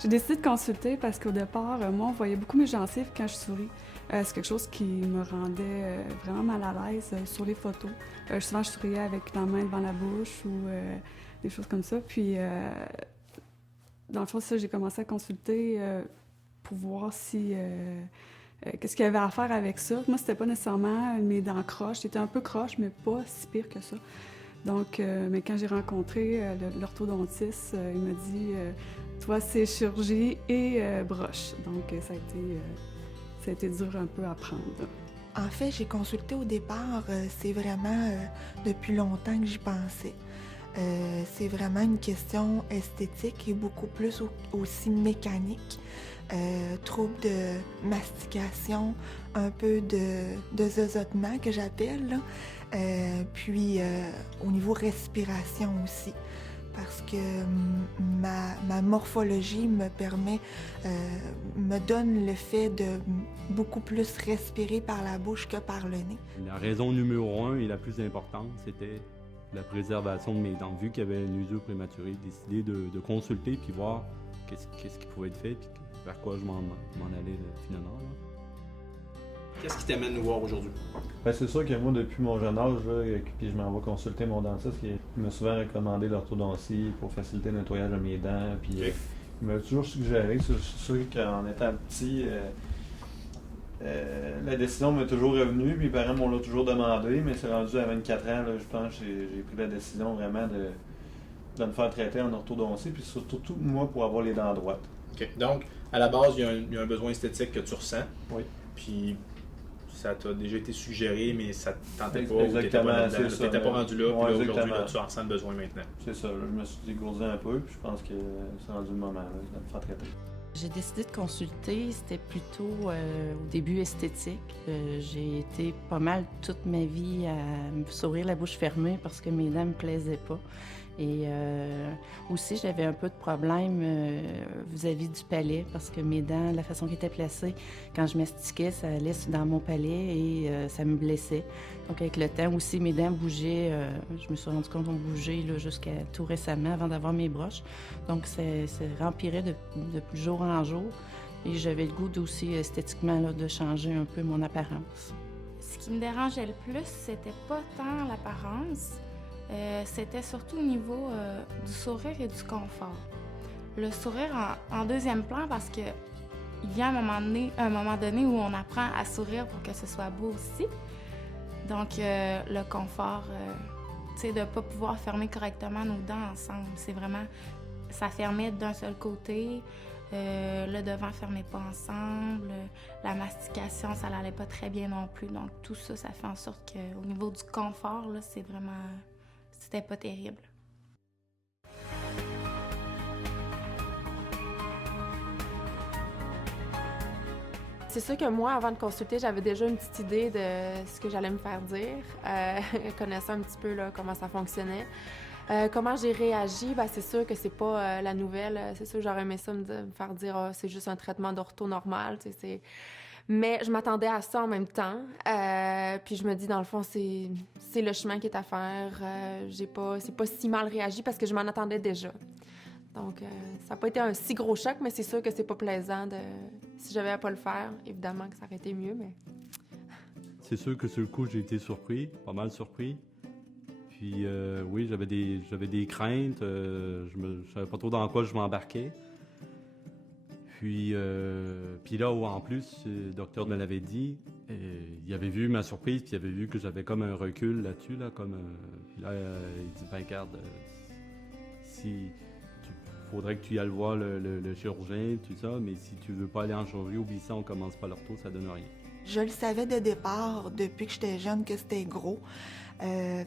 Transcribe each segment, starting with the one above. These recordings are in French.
J'ai décidé de consulter parce qu'au départ, moi, on voyait beaucoup mes gencives quand je souris. C'est quelque chose qui me rendait vraiment mal à l'aise sur les photos. Souvent, je souriais avec la main devant la bouche ou des choses comme ça. Puis, dans le fond, ça, j'ai commencé à consulter pour voir si... qu'est-ce qu'il y avait à faire avec ça. Moi, c'était pas nécessairement mes dents croches. C'était un peu croche, mais pas si pire que ça. Donc, mais quand j'ai rencontré l'orthodontiste, il m'a dit toi, c'est chirurgie et broche. Donc, ça a été dur un peu à prendre. En fait, j'ai consulté au départ, c'est vraiment depuis longtemps que j'y pensais. C'est vraiment une question esthétique et beaucoup plus aussi mécanique. Troubles de mastication, un peu de zozotement que j'appelle, là. Puis au niveau respiration aussi, parce que ma morphologie me donne le fait de beaucoup plus respirer par la bouche que par le nez. La raison numéro 1 et la plus importante, c'était la préservation de mes dents. Vu qu'il y avait une usure prématurée, j'ai décidé de consulter puis voir qu'est-ce qui pouvait être fait puis vers quoi je m'en allais finalement. Là. Qu'est-ce qui t'amène nous voir aujourd'hui? Ben, c'est sûr que moi, depuis mon jeune âge, là, puis je m'en vais consulter mon dentiste qui m'a souvent recommandé l'orthodontie pour faciliter le nettoyage de mes dents. Puis, Okay. il m'a toujours suggéré, c'est sûr qu'en étant petit, la décision m'est toujours revenue, puis mes parents m'ont toujours demandé, mais c'est rendu à 24 ans, là, je pense que j'ai pris la décision vraiment de me faire traiter en orthodontie, puis surtout moi pour avoir les dents droites. OK. Donc, à la base, il y a un besoin esthétique que tu ressens. Oui. Puis, ça t'a déjà été suggéré, mais ça te tentait pas. Exactement, ou t'étais c'est ça. pas rendu là, puis Ouais, là, aujourd'hui, exactement. là, tu en ressens le besoin maintenant. C'est ça, là, je me suis dégourdi un peu, puis je pense que c'est rendu le moment là, de me faire traiter. J'ai décidé de consulter, c'était plutôt au début esthétique. J'ai été pas mal toute ma vie à me sourire la bouche fermée parce que mes dents me plaisaient pas. Et aussi, j'avais un peu de problème vis-à-vis du palais parce que mes dents, la façon qu'ils étaient placées, quand je mastiquais, ça allait dans mon palais et ça me blessait. Donc, avec le temps aussi, mes dents bougeaient. Je me suis rendu compte qu'on bougeait là, jusqu'à tout récemment avant d'avoir mes broches. Donc, ça empirait de jour en jour. Et j'avais le goût aussi esthétiquement là, de changer un peu mon apparence. Ce qui me dérangeait le plus, c'était pas tant l'apparence, c'était surtout au niveau du sourire et du confort. Le sourire en deuxième plan parce que il vient un moment donné où on apprend à sourire pour que ce soit beau aussi. Donc le confort, tu sais, de ne pas pouvoir fermer correctement nos dents ensemble, c'est vraiment, ça fermait d'un seul côté. Le devant ne fermait pas ensemble, la mastication, ça n'allait pas très bien non plus. Donc tout ça, ça fait en sorte qu'au niveau du confort, là, c'était pas terrible. C'est sûr que moi, avant de consulter, j'avais déjà une petite idée de ce que j'allais me faire dire, connaissant un petit peu là, comment ça fonctionnait. Comment j'ai réagi, ben, c'est sûr que c'est pas la nouvelle. C'est sûr que j'aurais aimé ça me faire dire c'est juste un traitement d'ortho normal. Mais je m'attendais à ça en même temps. Puis je me dis, dans le fond, c'est le chemin qui est à faire. C'est pas si mal réagi parce que je m'en attendais déjà. Donc, ça n'a pas été un si gros choc, mais c'est sûr que c'est pas plaisant si j'avais à pas le faire. Évidemment que ça aurait été mieux, mais... C'est sûr que sur le coup, j'ai été surpris, pas mal surpris. Puis oui, j'avais des craintes, je savais pas trop dans quoi je m'embarquais. Puis là où en plus, le docteur me l'avait dit, il avait vu ma surprise, puis il avait vu que j'avais comme un recul là-dessus, là, puis là, il dit, ben regarde, faudrait que tu y ailles voir le chirurgien, tout ça, mais si tu veux pas aller en chirurgie, oublie ça, on commence pas l'ortho, ça donne rien. Je le savais de départ, depuis que j'étais jeune, que c'était gros.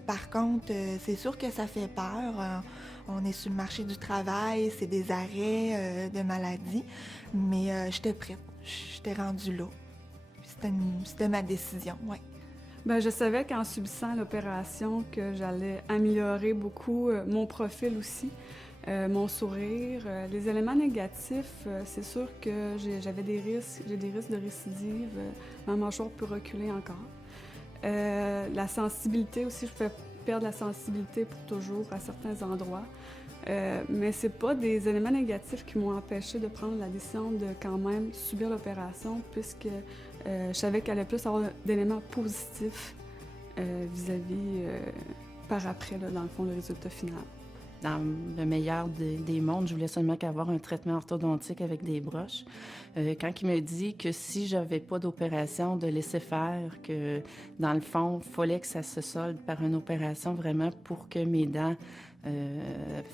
Par contre, c'est sûr que ça fait peur. On est sur le marché du travail, c'est des arrêts de maladie, mais j'étais prête, j'étais rendue là. C'était ma décision, oui. Bien, je savais qu'en subissant l'opération, que j'allais améliorer beaucoup mon profil aussi, mon sourire. Les éléments négatifs, c'est sûr que j'ai des risques de récidive. Ma mâchoire peut reculer encore. La sensibilité aussi, je pouvais perdre la sensibilité pour toujours à certains endroits. Mais c'est pas des éléments négatifs qui m'ont empêché de prendre la décision de quand même subir l'opération, puisque je savais qu'elle allait plus avoir d'éléments positifs vis-à-vis par après, là, dans le fond, le résultat final. Dans le meilleur des mondes, je voulais seulement qu'avoir un traitement orthodontique avec des broches. Quand il me dit que si j'avais pas d'opération, de laisser faire, que dans le fond, il fallait que ça se solde par une opération vraiment pour que mes dents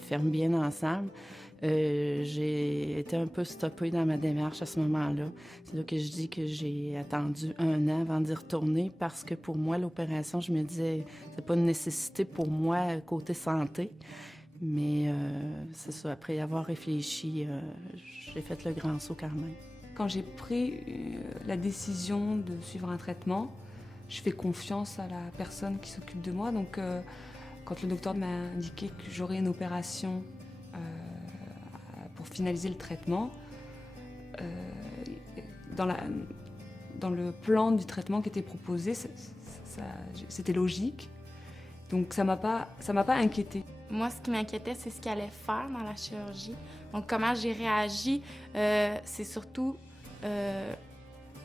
ferment bien ensemble, j'ai été un peu stoppée dans ma démarche à ce moment-là. C'est là que je dis que j'ai attendu 1 an avant d'y retourner parce que pour moi, l'opération, je me disais, c'est pas une nécessité pour moi côté santé. Mais c'est ça, après y avoir réfléchi, j'ai fait le grand saut quand même. Quand j'ai pris la décision de suivre un traitement, je fais confiance à la personne qui s'occupe de moi. Donc, quand le docteur m'a indiqué que j'aurais une opération pour finaliser le traitement, dans le plan du traitement qui était proposé, c'était logique. Donc, ça m'a pas inquiétée. Moi, ce qui m'inquiétait, c'est ce qu'il allait faire dans la chirurgie. Donc, comment j'ai réagi, c'est surtout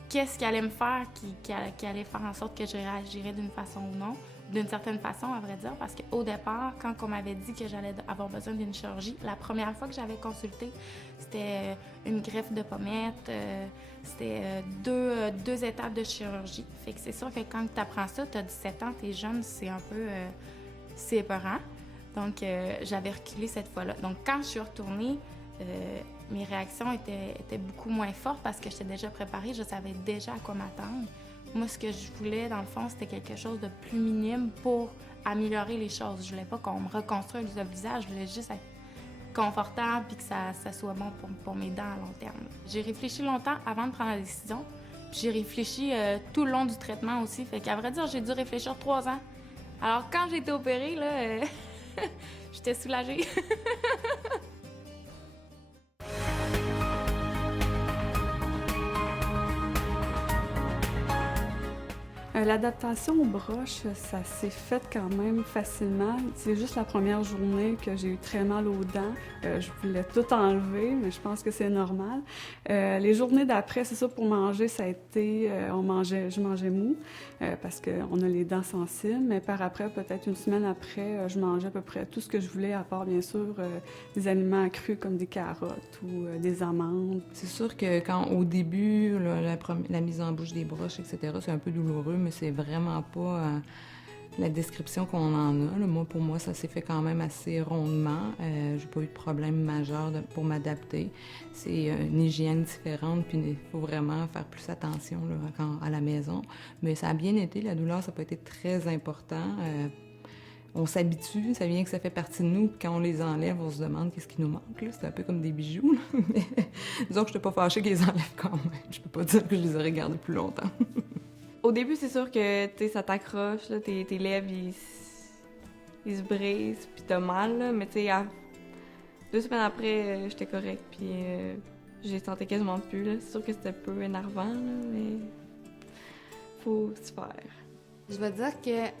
qu'est-ce qu'il allait me faire qui allait faire en sorte que je réagirais d'une façon ou non, d'une certaine façon, à vrai dire, parce qu'au départ, quand on m'avait dit que j'allais avoir besoin d'une chirurgie, la première fois que j'avais consulté, c'était une greffe de pommettes, c'était deux étapes de chirurgie. Fait que c'est sûr que quand tu apprends ça, tu as 17 ans, tu es jeune, c'est un peu... c'est épeurant. Donc, j'avais reculé cette fois-là. Donc, quand je suis retournée, mes réactions étaient beaucoup moins fortes parce que j'étais déjà préparée, je savais déjà à quoi m'attendre. Moi, ce que je voulais, dans le fond, c'était quelque chose de plus minime pour améliorer les choses. Je voulais pas qu'on me reconstruise le visage, je voulais juste être confortable et que ça soit bon pour mes dents à long terme. J'ai réfléchi longtemps avant de prendre la décision, puis j'ai réfléchi tout le long du traitement aussi. Fait qu'à vrai dire, j'ai dû réfléchir 3 ans. Alors, quand j'ai été opérée, là... j'étais soulagée. L'adaptation aux broches, ça s'est fait quand même facilement. C'est juste la première journée que j'ai eu très mal aux dents. Je voulais tout enlever, mais je pense que c'est normal. Les journées d'après, c'est ça, pour manger, ça a été... je mangeais mou parce qu'on a les dents sensibles, mais par après, peut-être une semaine après, je mangeais à peu près tout ce que je voulais, à part, bien sûr, des aliments crus comme des carottes ou des amandes. C'est sûr que quand, au début, là, la mise en bouche des broches, etc., c'est un peu douloureux, mais c'est vraiment pas la description qu'on en a. Là. Pour moi, ça s'est fait quand même assez rondement. J'ai pas eu de problème majeur pour m'adapter. C'est une hygiène différente, puis il faut vraiment faire plus attention là, à la maison. Mais ça a bien été. La douleur, ça n'a pas été très important. On s'habitue, ça vient que ça fait partie de nous. Puis quand on les enlève, on se demande qu'est-ce qui nous manque. Là. C'est un peu comme des bijoux. Là. Mais disons que je n'étais pas fâchée qu'ils les enlèvent quand même. Je peux pas dire que je les aurais gardés plus longtemps. Au début, c'est sûr que ça t'accroche, là, tes lèvres, ils se brisent, puis t'as mal, là, mais 2 semaines après, j'étais correcte, puis j'ai senti quasiment plus. Là. C'est sûr que c'était un peu énervant, là, mais faut se faire. Je vais dire que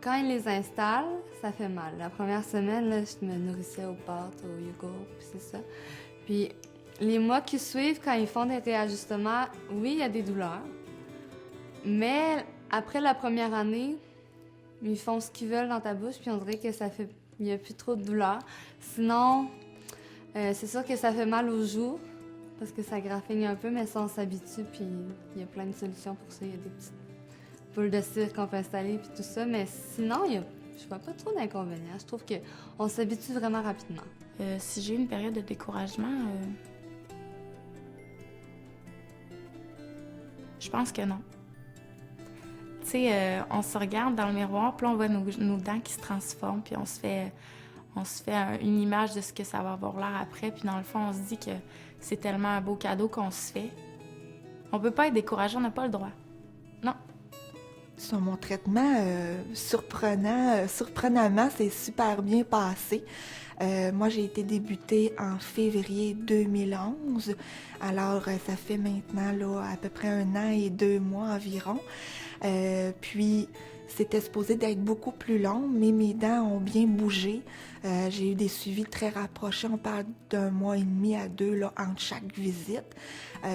quand ils les installent, ça fait mal. La première semaine, là, je me nourrissais aux pâtes, au yogourt, puis c'est ça. Puis les mois qui suivent, quand ils font des réajustements, oui, il y a des douleurs. Mais après la première année, ils font ce qu'ils veulent dans ta bouche, puis on dirait que il n'y a plus trop de douleur. Sinon, c'est sûr que ça fait mal aux joues, parce que ça graffigne un peu, mais ça, on s'habitue, puis il y a plein de solutions pour ça. Il y a des petites boules de cire qu'on peut installer, puis tout ça. Mais sinon, je vois pas trop d'inconvénients. Je trouve qu'on s'habitue vraiment rapidement. Si j'ai eu une période de découragement, je pense que non. Tu sais, on se regarde dans le miroir, puis on voit nos dents qui se transforment, puis on se fait une image de ce que ça va avoir l'air après, puis dans le fond, on se dit que c'est tellement un beau cadeau qu'on se fait. On peut pas être découragé, on n'a pas le droit. Non. Sur mon traitement, surprenamment, c'est super bien passé. Moi, j'ai été débutée en février 2011. Alors, ça fait maintenant là, à peu près 1 an et 2 mois environ. Puis, c'était supposé d'être beaucoup plus long, mais mes dents ont bien bougé. J'ai eu des suivis très rapprochés. On parle d'1 mois et demi à 2 là, entre chaque visite.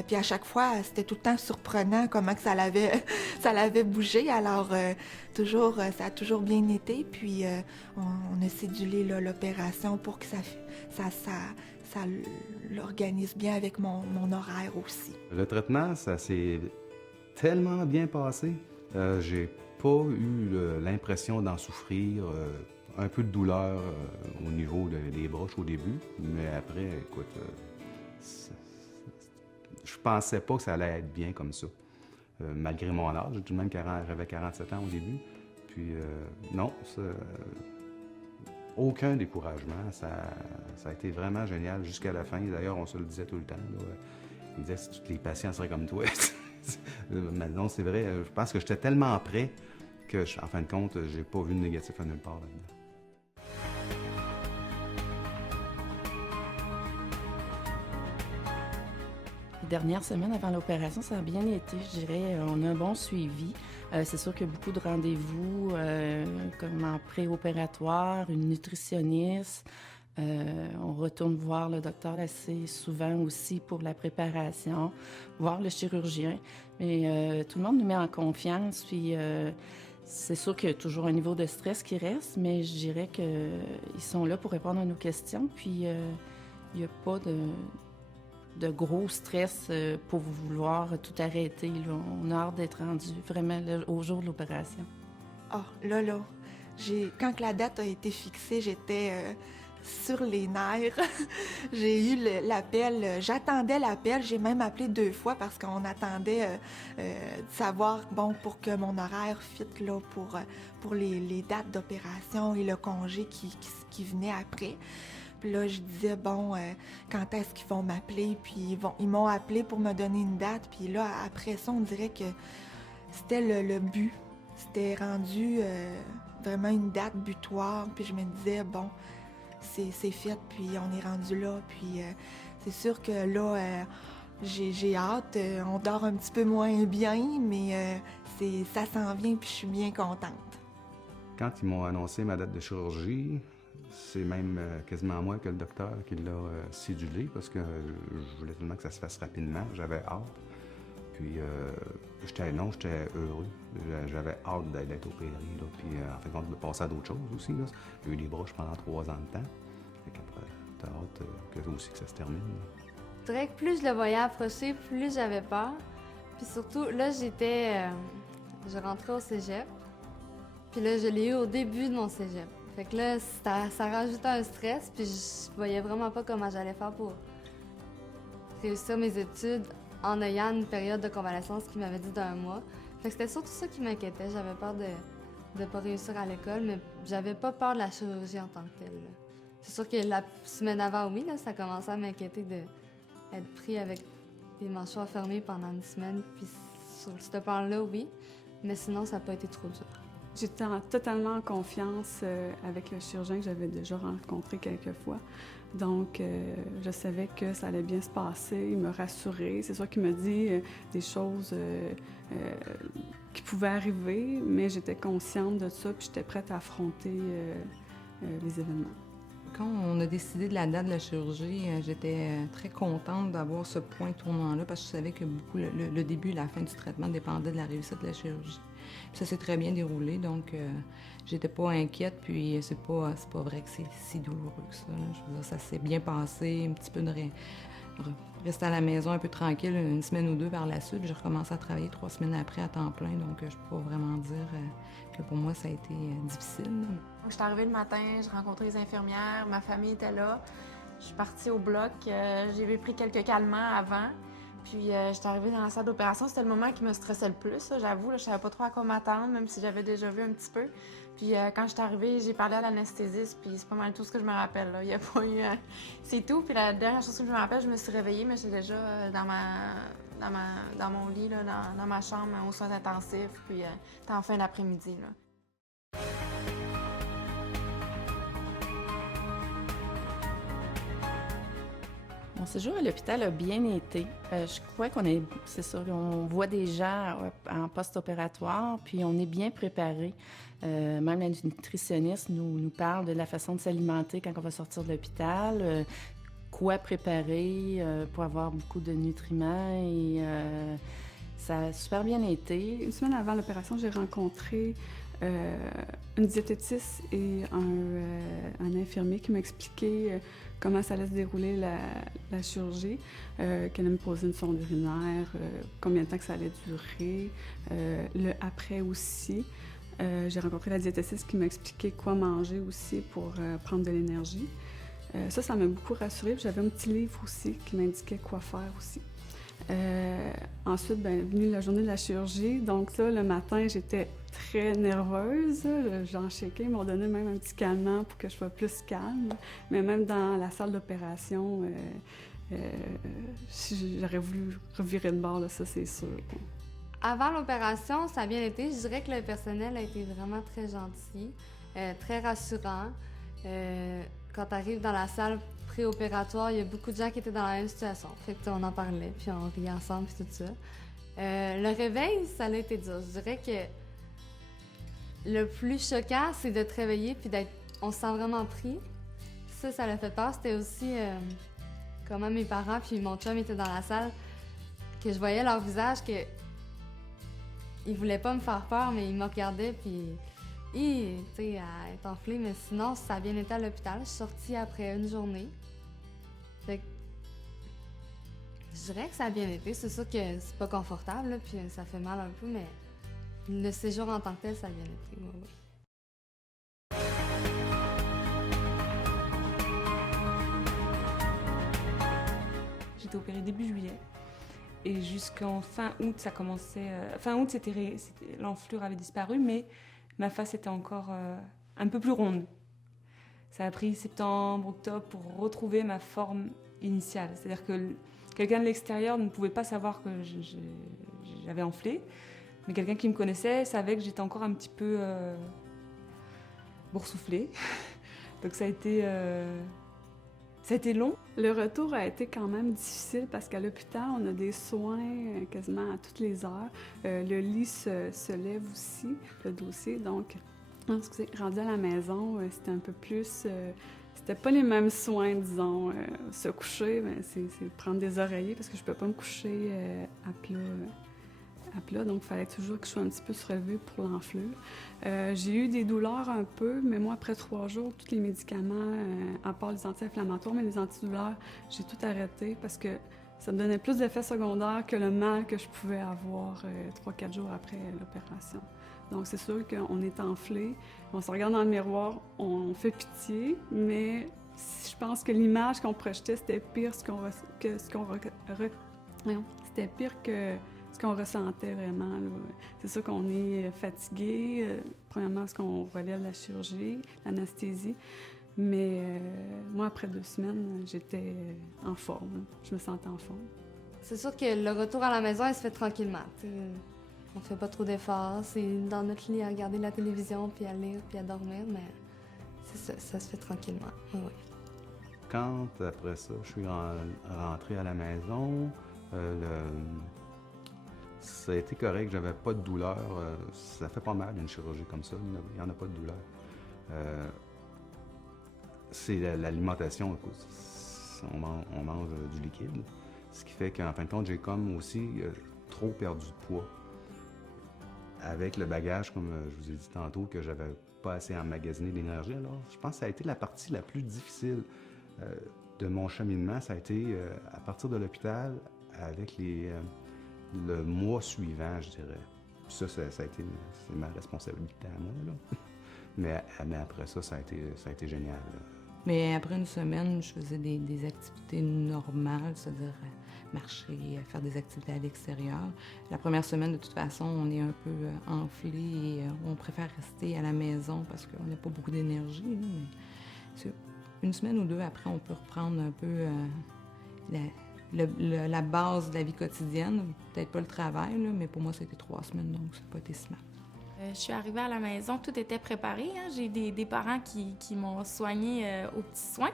Puis à chaque fois, c'était tout le temps surprenant comment que ça l'avait bougé. Alors, ça a toujours bien été. Puis on a cédulé là, l'opération pour que ça l'organise bien avec mon horaire aussi. Le traitement, ça s'est tellement bien passé. J'ai pas eu l'impression d'en souffrir. Un peu de douleur au niveau des broches au début, mais après, écoute, je pensais pas que ça allait être bien comme ça. Malgré mon âge, tout de même j'avais 47 ans au début. Puis non, aucun découragement. Ça a été vraiment génial jusqu'à la fin. D'ailleurs, on se le disait tout le temps. Là. Il disait si tous les patients seraient comme toi. Maintenant, c'est vrai, je pense que j'étais tellement prêt que, en fin de compte, j'ai pas vu de négatif à nulle part là-dedans. Les dernières semaines avant l'opération, ça a bien été, je dirais. On a un bon suivi. C'est sûr qu'il y a beaucoup de rendez-vous, comme en préopératoire, une nutritionniste. On retourne voir le docteur assez souvent aussi pour la préparation, voir le chirurgien. Mais tout le monde nous met en confiance. Puis c'est sûr qu'il y a toujours un niveau de stress qui reste, mais je dirais qu'ils sont là pour répondre à nos questions. Puis il n'y a pas de gros stress pour vouloir tout arrêter. Là. On a hâte d'être rendu vraiment au jour de l'opération. Ah, là, quand la date a été fixée, j'étais sur les nerfs. J'ai eu l'appel, j'attendais l'appel, j'ai même appelé 2 fois parce qu'on attendait de savoir, bon, pour que mon horaire fitte là, pour les dates d'opération et le congé qui venait après. Puis là, je disais, bon, quand est-ce qu'ils vont m'appeler? Puis ils m'ont appelé pour me donner une date. Puis là, après ça, on dirait que c'était le but. C'était rendu vraiment une date butoir. Puis je me disais, bon, c'est fait, puis on est rendu là. Puis c'est sûr que là, j'ai hâte. On dort un petit peu moins bien, mais ça s'en vient, puis je suis bien contente. Quand ils m'ont annoncé ma date de chirurgie, c'est même quasiment moi que le docteur qui l'a cédulé parce que je voulais tellement que ça se fasse rapidement. J'avais hâte. Puis j'étais heureux. J'avais hâte d'être opéré. Là. Puis en fait, de passer à d'autres choses aussi. Là. J'ai eu des broches pendant 3 ans de temps. Fait qu'après, t'as hâte que ça se termine. Là. Je dirais que plus je le voyais approcher, plus j'avais peur. Puis surtout, là, je rentrais au cégep. Puis là, je l'ai eu au début de mon cégep. Fait que là, ça rajoutait un stress, puis je voyais vraiment pas comment j'allais faire pour réussir mes études en ayant une période de convalescence qui m'avait dit d'1 mois. Fait que c'était surtout ça qui m'inquiétait. J'avais peur de pas réussir à l'école, mais j'avais pas peur de la chirurgie en tant que telle. Là. C'est sûr que la semaine avant, oui, là, ça commençait à m'inquiéter d'être pris avec des mâchoires fermées pendant 1 semaine. Puis sur ce plan-là, oui, mais sinon, ça n'a pas été trop dur. J'étais totalement en confiance avec le chirurgien que j'avais déjà rencontré quelques fois. Donc, je savais que ça allait bien se passer. Il me rassurait. C'est sûr qu'il me dit des choses qui pouvaient arriver, mais j'étais consciente de ça, puis j'étais prête à affronter les événements. Quand on a décidé de la date de la chirurgie, j'étais très contente d'avoir ce point tournant-là parce que je savais que beaucoup le début et la fin du traitement dépendaient de la réussite de la chirurgie. Puis ça s'est très bien déroulé, donc j'étais pas inquiète, puis c'est pas vrai que c'est si douloureux que ça. Là. Je veux dire, ça s'est bien passé, un petit peu de rester à la maison un peu tranquille 1 semaine ou 2 par la suite, puis j'ai recommencé à travailler 3 semaines après à temps plein, donc je peux pas vraiment dire que pour moi ça a été difficile. Je suis arrivée le matin, j'ai rencontré les infirmières, ma famille était là. Je suis partie au bloc, j'ai pris quelques calmants avant. Puis j'étais arrivée dans la salle d'opération, c'était le moment qui me stressait le plus, là, j'avoue. Là, je savais pas trop à quoi m'attendre, même si j'avais déjà vu un petit peu. Puis quand j'étais arrivée, j'ai parlé à l'anesthésiste, puis c'est pas mal tout ce que je me rappelle. Là. Il y a pas eu... c'est tout. Puis la dernière chose que je me rappelle, je me suis réveillée, mais j'étais déjà dans mon lit, là, dans ma chambre, aux soins intensifs. Puis c'était en fin d'après-midi. Là. Mon séjour à l'hôpital a bien été. Je crois c'est sûr, on voit des gens en post-opératoire, puis on est bien préparé. Même la nutritionniste nous parle de la façon de s'alimenter quand on va sortir de l'hôpital, quoi préparer pour avoir beaucoup de nutriments et ça a super bien été. Une semaine avant l'opération, j'ai rencontré une diététicienne et un infirmier qui m'a expliqué comment ça allait se dérouler la chirurgie, qu'elle allait me poser une sonde urinaire, combien de temps que ça allait durer, le après aussi. J'ai rencontré la diététicienne qui m'a expliqué quoi manger aussi pour prendre de l'énergie. Ça m'a beaucoup rassurée. J'avais un petit livre aussi qui m'indiquait quoi faire aussi. Ensuite, venue la journée de la chirurgie. Donc là, le matin, j'étais très nerveuse. J'en shakeais. Ils m'ont donné même un petit calmant pour que je sois plus calme. Mais même dans la salle d'opération, j'aurais voulu revirer de bord, là, ça, c'est sûr. Avant l'opération, ça a bien été. Je dirais que le personnel a été vraiment très gentil, très rassurant. Quand tu arrives dans la salle préopératoire, il y a beaucoup de gens qui étaient dans la même situation. Fait que on en parlait, puis on riait ensemble, puis tout ça. Le réveil, ça a été dur. Je dirais que le plus choquant, c'est de te réveiller, puis on se sent vraiment pris. Ça l'a fait peur. C'était aussi comment mes parents puis mon chum étaient dans la salle, que je voyais leur visage, que ils voulaient pas me faire peur, mais ils me regardaient, puis tu sais, à être enflée. Mais sinon, ça a bien été à l'hôpital. Je suis sortie après une journée. Fait que je dirais que ça a bien été. C'est sûr que c'est pas confortable, là, puis ça fait mal un peu, mais le séjour en tant que tel, ça a bien été. Ouais. J'ai été opérée début juillet. Et jusqu'en fin août, ça commençait... fin août, l'enflure avait disparu, mais ma face était encore un peu plus ronde. Ça a pris septembre, octobre pour retrouver ma forme initiale. C'est-à-dire que quelqu'un de l'extérieur ne pouvait pas savoir que j'avais enflé, mais quelqu'un qui me connaissait savait que j'étais encore un petit peu boursouflée. Donc ça a été long. Le retour a été quand même difficile parce qu'à l'hôpital, on a des soins quasiment à toutes les heures. Le lit se lève aussi, le dossier. Donc, rendu à la maison, c'était un peu plus... c'était pas les mêmes soins, disons. Se coucher, c'est prendre des oreillers parce que je peux pas me coucher à plat. Donc, il fallait toujours que je sois un petit peu surélevée pour l'enflure. J'ai eu des douleurs un peu, mais moi, après 3 jours, tous les médicaments, à part les anti-inflammatoires, mais les antidouleurs, j'ai tout arrêté parce que ça me donnait plus d'effets secondaires que le mal que je pouvais avoir 3-4 jours après l'opération. Donc, c'est sûr qu'on est enflé, on se regarde dans le miroir, on fait pitié, mais je pense que l'image qu'on projetait, c'était pire c'était pire que ce qu'on ressentait vraiment. C'est sûr qu'on est fatigué, premièrement parce qu'on relève la chirurgie, l'anesthésie, mais moi, après 2 semaines, j'étais en forme. Je me sentais en forme. C'est sûr que le retour à la maison, il se fait tranquillement. T'sais. On fait pas trop d'efforts. C'est dans notre lit à regarder la télévision, puis à lire, puis à dormir, mais c'est ça se fait tranquillement. Oui. Quand, après ça, je suis rentré à la maison, ça a été correct, j'avais pas de douleur. Ça fait pas mal une chirurgie comme ça, il n'y en a pas de douleur. C'est l'alimentation, on mange du liquide, ce qui fait qu'en fin de compte, j'ai comme aussi trop perdu de poids. Avec le bagage, comme je vous ai dit tantôt, que j'avais pas assez emmagasiné d'énergie, alors je pense que ça a été la partie la plus difficile de mon cheminement. Ça a été à partir de l'hôpital, avec le mois suivant, je dirais. Puis ça a été c'est ma responsabilité à moi, là. mais après ça, ça a été génial. Là. Mais après une semaine, je faisais des activités normales, c'est-à-dire marcher, faire des activités à l'extérieur. La première semaine, de toute façon, on est un peu enflé et on préfère rester à la maison parce qu'on n'a pas beaucoup d'énergie. Mais une semaine ou 2 après, on peut reprendre un peu la base de la vie quotidienne. Peut-être pas le travail, là, mais pour moi, ça a été 3 semaines, donc ça n'a pas été si mal. Je suis arrivée à la maison, tout était préparé. Hein. J'ai des parents qui m'ont soignée aux petits soins.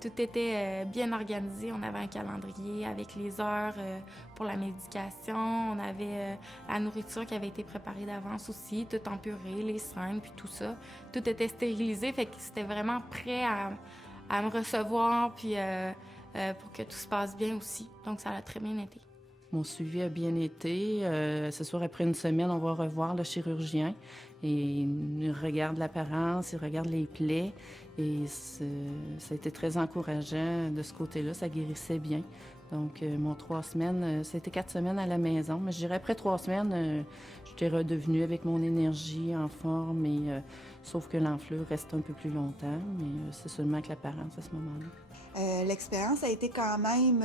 Tout était bien organisé. On avait un calendrier avec les heures pour la médication. On avait la nourriture qui avait été préparée d'avance aussi, tout empuré, les seringues, puis tout ça. Tout était stérilisé, fait que c'était vraiment prêt à me recevoir, puis pour que tout se passe bien aussi. Donc, ça a très bien été. Mon suivi a bien été. C'est sûr, après une semaine, on va revoir le chirurgien. Et il regarde l'apparence, il regarde les plaies. Et ça a été très encourageant de ce côté-là. Ça guérissait bien. Donc, mon 3 semaines, c'était 4 semaines à la maison. Mais je dirais après 3 semaines, j'étais redevenue avec mon énergie en forme. Sauf que l'enflure reste un peu plus longtemps. Mais c'est seulement que l'apparence à ce moment-là. L'expérience a été quand même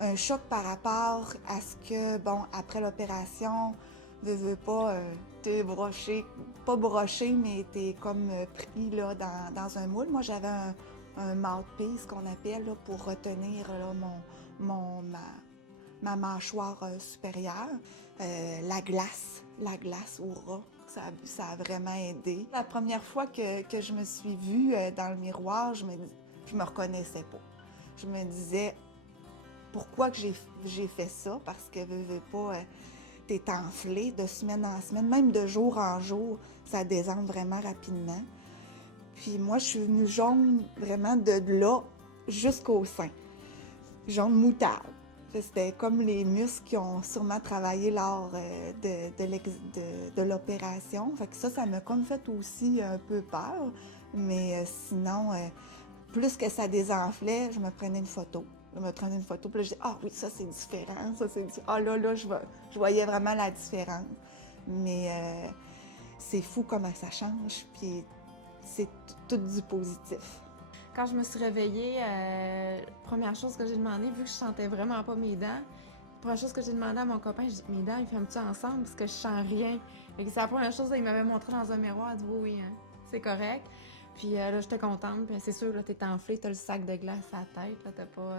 un choc par rapport à ce que, bon, après l'opération, veux pas, t'es broché, pas broché, mais t'es comme pris là, dans un moule. Moi, j'avais un mouthpiece qu'on appelle là, pour retenir là, ma mâchoire supérieure. La glace au ras, ça a vraiment aidé. La première fois que je me suis vue dans le miroir, je me reconnaissais pas. Je me disais, pourquoi que j'ai fait ça? Parce que veux pas, t'es enflé de semaine en semaine, même de jour en jour, ça descend vraiment rapidement. Puis moi, je suis venue jaune vraiment de là jusqu'au sein. Jaune moutarde. C'était comme les muscles qui ont sûrement travaillé lors de l'opération. Fait que ça m'a comme fait aussi un peu peur. Mais sinon, plus que ça désenflait, je me prenais une photo. puis là, je dis, ah oui, ça c'est différent, Ah là, je voyais vraiment la différence. Mais c'est fou comment ça change, puis c'est tout du positif. Quand je me suis réveillée, première chose que j'ai demandé, vu que je sentais vraiment pas mes dents, première chose que j'ai demandé à mon copain, j'ai dit, mes dents, ils ferment-tu ensemble parce que je sens rien? Et c'est la première chose qu'il m'avait montré dans un miroir, il dit, oui, hein, c'est correct. Puis là, j'étais contente. Puis c'est sûr, là, t'es enflée, t'as le sac de glace à la tête, là, t'as pas...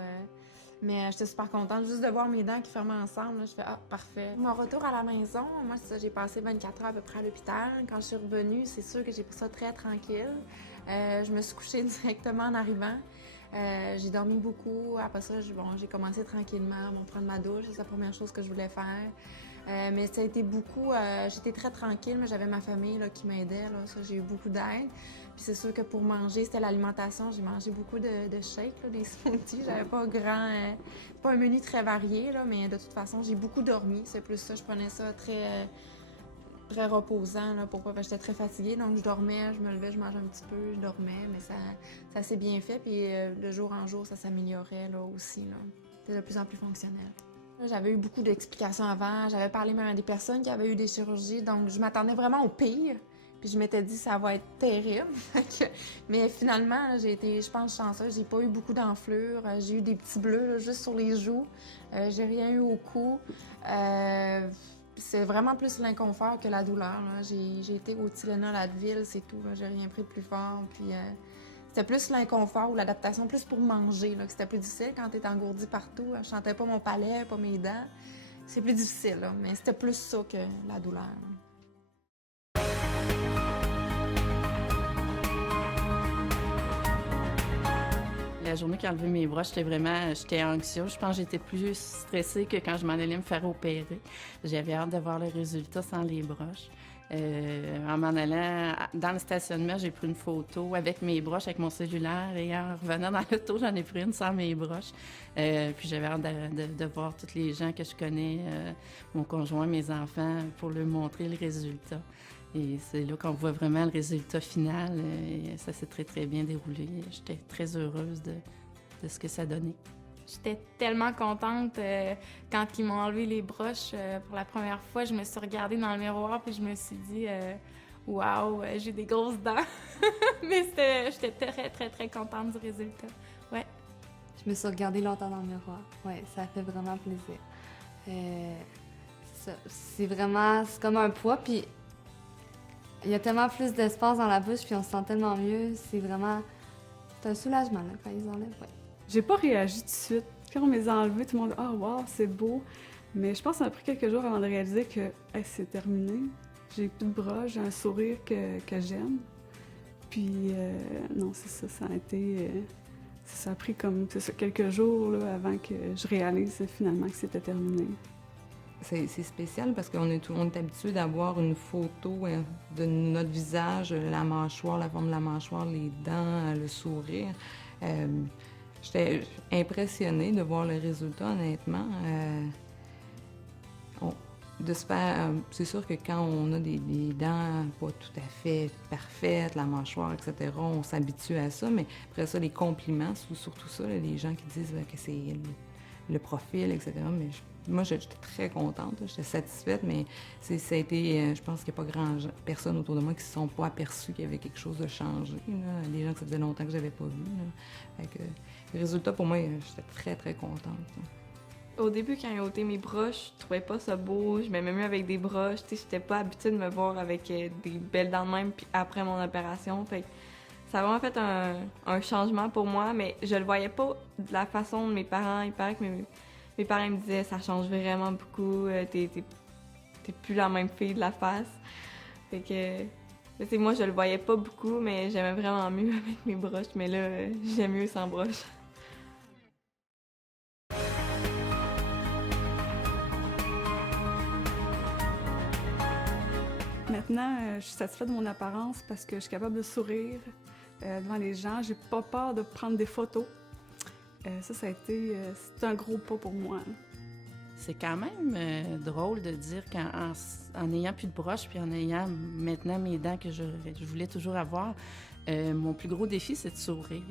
Mais j'étais super contente. Juste de voir mes dents qui fermaient ensemble, là, je fais « Ah, parfait ». Mon retour à la maison, moi, j'ai passé 24 heures à peu près à l'hôpital. Quand je suis revenue, c'est sûr que j'ai pris ça très tranquille. Je me suis couchée directement en arrivant. J'ai dormi beaucoup. Après ça, j'ai commencé tranquillement à prendre ma douche. C'est la première chose que je voulais faire. Mais ça a été beaucoup... j'étais très tranquille, mais j'avais ma famille là, qui m'aidait. Ça, j'ai eu beaucoup d'aide. Puis c'est sûr que pour manger, c'était l'alimentation. J'ai mangé beaucoup de shakes, là, des smoothies. J'avais pas pas un menu très varié, là, mais de toute façon, j'ai beaucoup dormi. C'est plus ça. Je prenais ça très reposant, là, pourquoi? Parce que j'étais très fatiguée, donc je dormais, je me levais, je mangeais un petit peu, je dormais, mais ça s'est bien fait. Puis de jour en jour, ça s'améliorait là, aussi. C'était de plus en plus fonctionnel. J'avais eu beaucoup d'explications avant. J'avais parlé même à des personnes qui avaient eu des chirurgies, donc je m'attendais vraiment au pire. Puis je m'étais dit, ça va être terrible. Mais finalement, j'ai été, je pense, chanceuse. J'ai pas eu beaucoup d'enflure. J'ai eu des petits bleus là, juste sur les joues. J'ai rien eu au cou. C'est vraiment plus l'inconfort que la douleur. J'ai été au Tylenol Advil, c'est tout. J'ai rien pris de plus fort. Puis c'était plus l'inconfort ou l'adaptation, plus pour manger. Là, que c'était plus difficile quand t'es engourdi partout. Je sentais pas mon palais, pas mes dents. C'est plus difficile, là, mais c'était plus ça que la douleur. La journée qui a enlevé mes broches, j'étais anxieuse. Je pense que j'étais plus stressée que quand je m'en allais me faire opérer. J'avais hâte de voir le résultat sans les broches. En m'en allant dans le stationnement, j'ai pris une photo avec mes broches, avec mon cellulaire. Et en revenant dans l'auto, j'en ai pris une sans mes broches. Puis j'avais hâte de voir tous les gens que je connais, mon conjoint, mes enfants, pour leur montrer le résultat. Et c'est là qu'on voit vraiment le résultat final. Et ça s'est très, très bien déroulé. J'étais très heureuse de ce que ça donnait. J'étais tellement contente quand ils m'ont enlevé les broches pour la première fois. Je me suis regardée dans le miroir puis je me suis dit « Wow, j'ai des grosses dents! » Mais j'étais très, très, très contente du résultat. Ouais. Je me suis regardée longtemps dans le miroir. Ouais, ça fait vraiment plaisir. C'est comme un poids, puis il y a tellement plus d'espace dans la bouche, puis on se sent tellement mieux. C'est un soulagement là, quand ils enlèvent. Ouais. J'ai pas réagi tout de suite. Quand on me les a enlevés, tout le monde dit « Ah, wow, c'est beau! » Mais je pense que ça m'a pris quelques jours avant de réaliser que hey, c'est terminé. J'ai plus de bras, j'ai un sourire que j'aime. Puis, non, c'est ça, ça a été... ça a pris comme quelques jours là, avant que je réalise finalement que c'était terminé. C'est spécial parce qu'on est habitué d'avoir une photo de notre visage, la mâchoire, la forme de la mâchoire, les dents, le sourire. J'étais impressionnée de voir le résultat, honnêtement. C'est sûr que quand on a des dents pas tout à fait parfaites, la mâchoire, etc., on s'habitue à ça, mais après ça, les compliments, surtout ça, là, les gens qui disent que c'est le profil, etc., mais moi, j'étais très contente, j'étais satisfaite, mais ça a été, je pense qu'il n'y a pas personne autour de moi qui ne se sont pas aperçus qu'il y avait quelque chose de changé. Là. Des gens que ça faisait longtemps que je n'avais pas vu. Fait que, le résultat, pour moi, j'étais très, très contente. Au début, quand j'ai ôté mes broches, je trouvais pas ça beau. Je m'aimais mieux avec des broches. J'étais pas habituée de me voir avec des belles dents de même puis après mon opération. Fait que ça a vraiment fait un changement pour moi, mais je le voyais pas de la façon de mes parents. Il paraît que mes parents me disaient ça change vraiment beaucoup, t'es plus la même fille de la face. Fait que, moi, je le voyais pas beaucoup, mais j'aimais vraiment mieux avec mes broches. Mais là, j'aime mieux sans broches. Maintenant, je suis satisfaite de mon apparence parce que je suis capable de sourire devant les gens. J'ai pas peur de prendre des photos. Ça a été... c'est un gros pas pour moi. C'est quand même drôle de dire qu'en n'ayant plus de broches puis en ayant maintenant mes dents que je voulais toujours avoir, mon plus gros défi, c'est de sourire.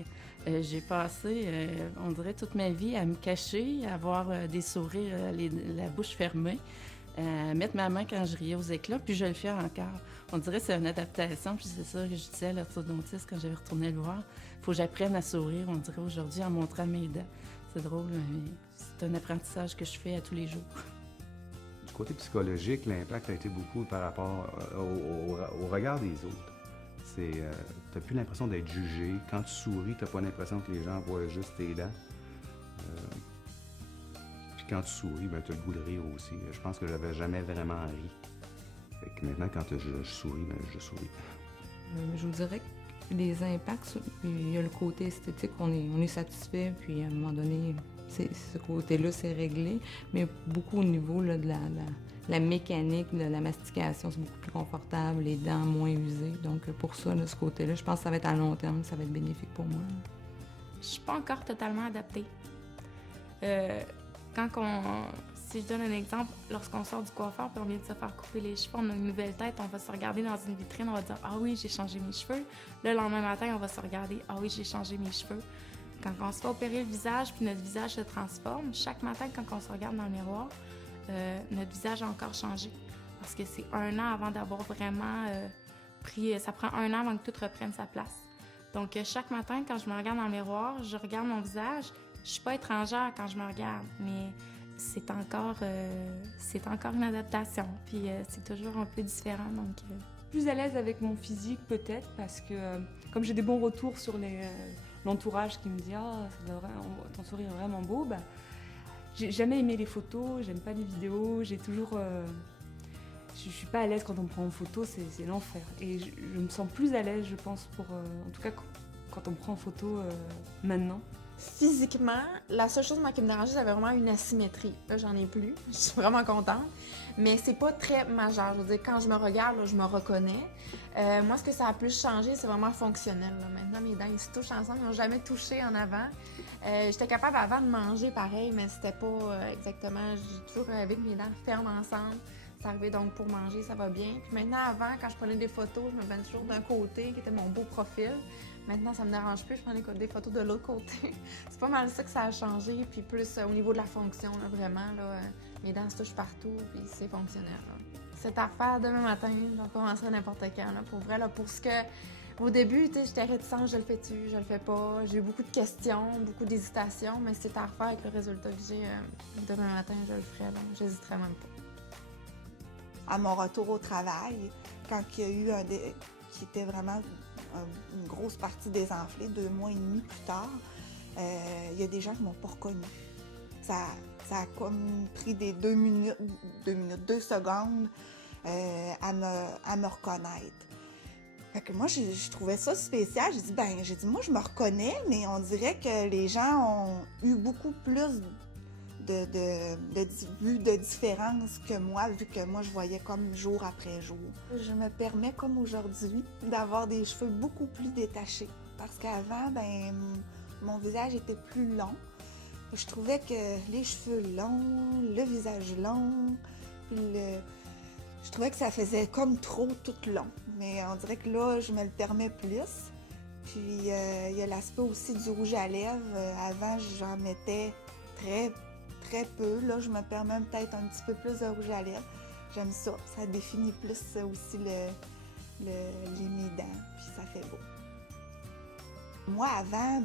J'ai passé, on dirait, toute ma vie à me cacher, à avoir des sourires, la bouche fermée, à mettre ma main quand je riais aux éclats, puis je le fais encore. On dirait que c'est une adaptation, puis c'est ça que je disais à l'orthodontiste quand j'avais retourné le voir. Il faut que j'apprenne à sourire, on dirait aujourd'hui, en montrant mes dents. C'est drôle, mais c'est un apprentissage que je fais à tous les jours. Du côté psychologique, l'impact a été beaucoup par rapport au regard des autres. T'as plus l'impression d'être jugé. Quand tu souris, t'as pas l'impression que les gens voient juste tes dents. Puis quand tu souris, ben, t'as le goût de rire aussi. Je pense que j'avais jamais vraiment ri. Fait que maintenant, quand je souris, ben, je souris. Je vous dirais que les impacts, il y a le côté esthétique, on est satisfait, puis à un moment donné, ce côté-là, c'est réglé. Mais beaucoup au niveau là, de la mécanique, de la mastication, c'est beaucoup plus confortable, les dents moins usées. Donc pour ça, là, ce côté-là, je pense que ça va être à long terme, ça va être bénéfique pour moi. Je suis pas encore totalement adaptée. Si je donne un exemple, lorsqu'on sort du coiffeur et on vient de se faire couper les cheveux, on a une nouvelle tête, on va se regarder dans une vitrine, on va dire « Ah oui, j'ai changé mes cheveux ». Le lendemain matin, on va se regarder « Ah oui, j'ai changé mes cheveux ». Quand on se fait opérer le visage puis notre visage se transforme, chaque matin, quand on se regarde dans le miroir, notre visage a encore changé. Parce que c'est 1 an avant d'avoir vraiment pris... Ça prend 1 an avant que tout reprenne sa place. Donc, chaque matin, quand je me regarde dans le miroir, je regarde mon visage. Je suis pas étrangère quand je me regarde, mais c'est encore une adaptation. Puis c'est toujours un peu différent, donc... Plus à l'aise avec mon physique, peut-être, parce que comme j'ai des bons retours sur l'entourage qui me dit « Ah, ton sourire est vraiment beau », bah, j'ai jamais aimé les photos, j'aime pas les vidéos, j'ai toujours... je suis pas à l'aise quand on me prend en photo, c'est l'enfer. Et je me sens plus à l'aise, je pense, en tout cas quand on me prend en photo maintenant. Physiquement, la seule chose qui me dérangeait, j'avais vraiment une asymétrie. Là, j'en ai plus. Je suis vraiment contente. Mais c'est pas très majeur. Je veux dire, quand je me regarde, là, je me reconnais. Moi, ce que ça a plus changé, c'est vraiment fonctionnel. Là. Maintenant, mes dents, ils se touchent ensemble. Ils n'ont jamais touché en avant. J'étais capable avant de manger pareil, mais c'était pas exactement... J'ai toujours avec mes dents fermes ensemble. C'est arrivé donc pour manger, ça va bien. Puis maintenant, avant, quand je prenais des photos, je me prenais toujours d'un côté, qui était mon beau profil. Maintenant, ça me dérange plus, je prends des photos de l'autre côté. C'est pas mal ça que ça a changé, puis plus au niveau de la fonction, là, vraiment, là, mes dents se touchent partout, puis c'est fonctionnel. Là. C'est à refaire demain matin, on commencerait n'importe quand, là, pour vrai, là, pour ce que... Au début, j'étais réticente, je le fais-tu, je le fais pas. J'ai eu beaucoup de questions, beaucoup d'hésitations, mais c'est à refaire avec le résultat que j'ai. Demain matin, je le ferai, là, j'hésiterai même pas. À mon retour au travail, quand il y a eu qui était vraiment une grosse partie désenflée, 2 mois et demi plus tard, il y a des gens qui m'ont pas reconnue. Ça a comme pris des 2 secondes à me reconnaître. Fait que moi, je trouvais ça spécial. J'ai dit, moi, je me reconnais, mais on dirait que les gens ont eu beaucoup plus de différence que moi, vu que moi, je voyais comme jour après jour. Je me permets, comme aujourd'hui, d'avoir des cheveux beaucoup plus détachés. Parce qu'avant, mon visage était plus long. Je trouvais que les cheveux longs, le visage long, puis je trouvais que ça faisait comme trop tout long. Mais on dirait que là, je me le permets plus. Puis il y a l'aspect aussi du rouge à lèvres. Avant, j'en mettais très peu. Là, je me permets peut-être un petit peu plus de rouge à lèvres. J'aime ça. Ça définit plus aussi mes dents. Puis ça fait beau. Moi, avant,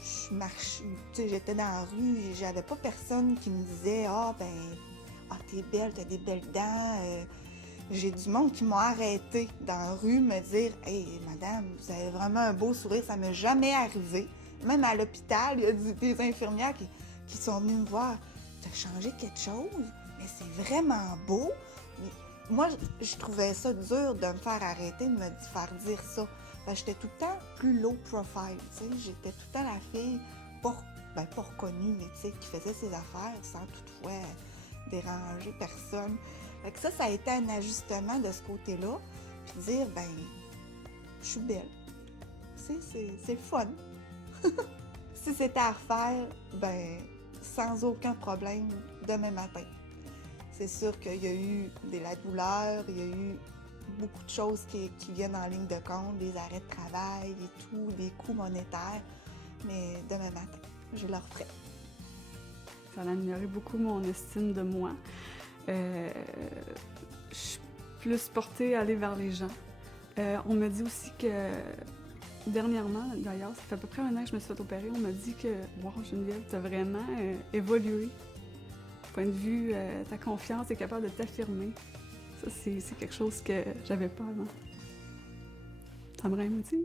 je marchais, j'étais dans la rue, j'avais pas personne qui me disait « Ah, t'es belle, t'as des belles dents. » J'ai du monde qui m'a arrêté dans la rue me dire « Hey, madame, vous avez vraiment un beau sourire. » Ça m'est jamais arrivé. Même à l'hôpital, il y a des infirmières qui sont venues me voir. « T'as changé quelque chose? Mais c'est vraiment beau. » Mais moi, je trouvais ça dur de me faire arrêter, de me faire dire ça. J'étais tout le temps plus low profile, j'étais tout le temps la fille pas reconnue, mais qui faisait ses affaires sans toutefois déranger personne. Fait que ça a été un ajustement de ce côté-là, puis dire, je suis belle. C'est le fun. Si c'était à refaire, sans aucun problème, demain matin. C'est sûr qu'il y a eu de la douleur, il y a eu beaucoup de choses qui viennent en ligne de compte, des arrêts de travail et tout, des coûts monétaires. Mais demain matin, je le referai. Ça a amélioré beaucoup mon estime de moi. Je suis plus portée à aller vers les gens. On me dit aussi que, dernièrement, d'ailleurs, ça fait à peu près 1 an que je me suis fait opérer, on m'a dit que « Wow, Geneviève, t'as vraiment évolué. Du point de vue, ta confiance est capable de t'affirmer. » Ça, c'est quelque chose que j'avais pas avant. Ça me remotive.